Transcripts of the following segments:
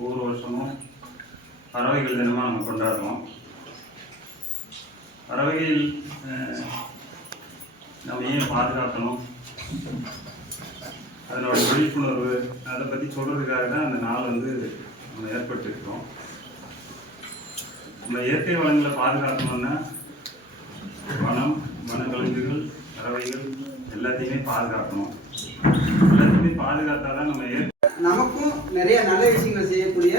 ஒவ்வொரு வருஷமும் பறவைகள் தினமாக நம்ம கொண்டாடுறோம். பறவைகள் நம்ம ஏன் பாதுகாக்கணும், அதனோட விழிப்புணர்வு அதை பற்றி சொல்கிறதுக்காக தான் அந்த நாள் நம்ம ஏற்படுத்தியிருக்கோம். நம்ம இயற்கை வளங்களை பாதுகாக்கணும்னா வனம், வனவிலங்குகள், பறவைகள் எல்லாத்தையுமே பாதுகாக்கணும். எல்லாத்தையுமே பாதுகாத்தா தான் நமக்கும் நிறைய நல்ல விஷயங்கள் செய்யக்கூடிய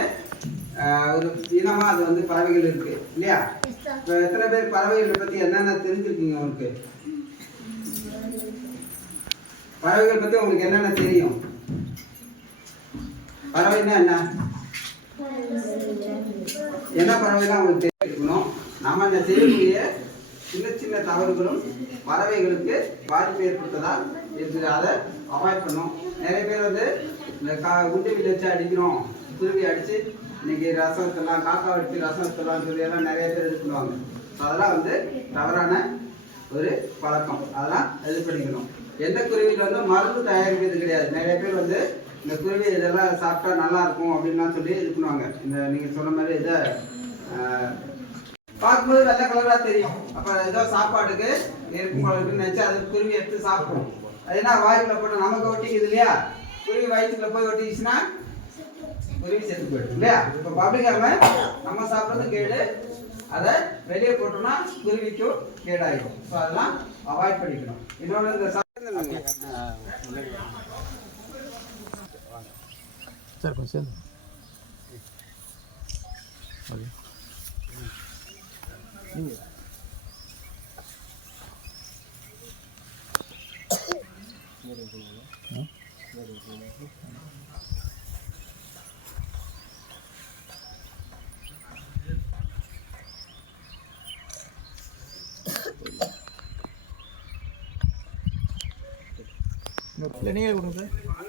ஒரு இனமாக அது பறவைகள் இருக்கு இல்லையா? இப்போ எத்தனை பேர் பறவைகளை பற்றி என்னென்ன தெரிஞ்சிருக்கீங்க? உங்களுக்கு பறவைகள் பற்றி உங்களுக்கு என்னென்ன தெரியும்? பறவைன்னா என்ன பறவைலாம் உங்களுக்கு தெரிஞ்சிருக்கணும். நம்ம இந்த செய்யக்கூடிய சின்ன சின்ன தவறுகளும் பறவைகளுக்கு பாதிப்பு ஏற்படுத்ததால் அதை அவாய்ட் பண்ணணும். நிறைய பேர் இந்த குண்டு வீடு வச்சு அடிக்கிறோம், குருவி அடித்து இன்னைக்கு ரசம் எடுத்துலாம், காக்கா அடித்து ரசம் எடுத்துலாம்னு சொல்லி எல்லாம் நிறைய பேர் இது பண்ணுவாங்க. ஸோ அதெல்லாம் தவறான ஒரு பழக்கம். அதெல்லாம் இது பண்ணிக்கணும். எந்த குருவியில் மருந்து தயாரிக்கிறது கிடையாது. நிறைய பேர் இந்த குருவி இதெல்லாம் சாப்பிட்டா நல்லா இருக்கும் அப்படின்லாம் சொல்லி இது பண்ணுவாங்க. இந்த நீங்கள் சொன்ன மாதிரி இதை பார்க்கும்போது வெள்ளை கலராக தெரியும். அப்போ ஏதோ சாப்பாடுக்கு இருக்கும் இருக்குன்னு நினச்சி அது குருவி எடுத்து சாப்பிடும். அது என்ன வாய்க்குள்ள போட்டால் நமக்கு ஒட்டிக்குது இல்லையா? குருவி வயிற்றுக்குள்ள போய் ஒட்டிச்சுன்னா குருவி செத்து போயிடும் இல்லையா? இப்போ பப்ளிக்காம நம்ம சாப்பிட்றது கேடு, அதை வெளியே போட்டோம்னா குருவிக்கும் கேடாயிடும். ஸோ அதெல்லாம் அவாய்ட் பண்ணிக்கணும். இன்னொன்று இந்த சார் கொஞ்சம் நீங்கள் கொடுங்க சார்.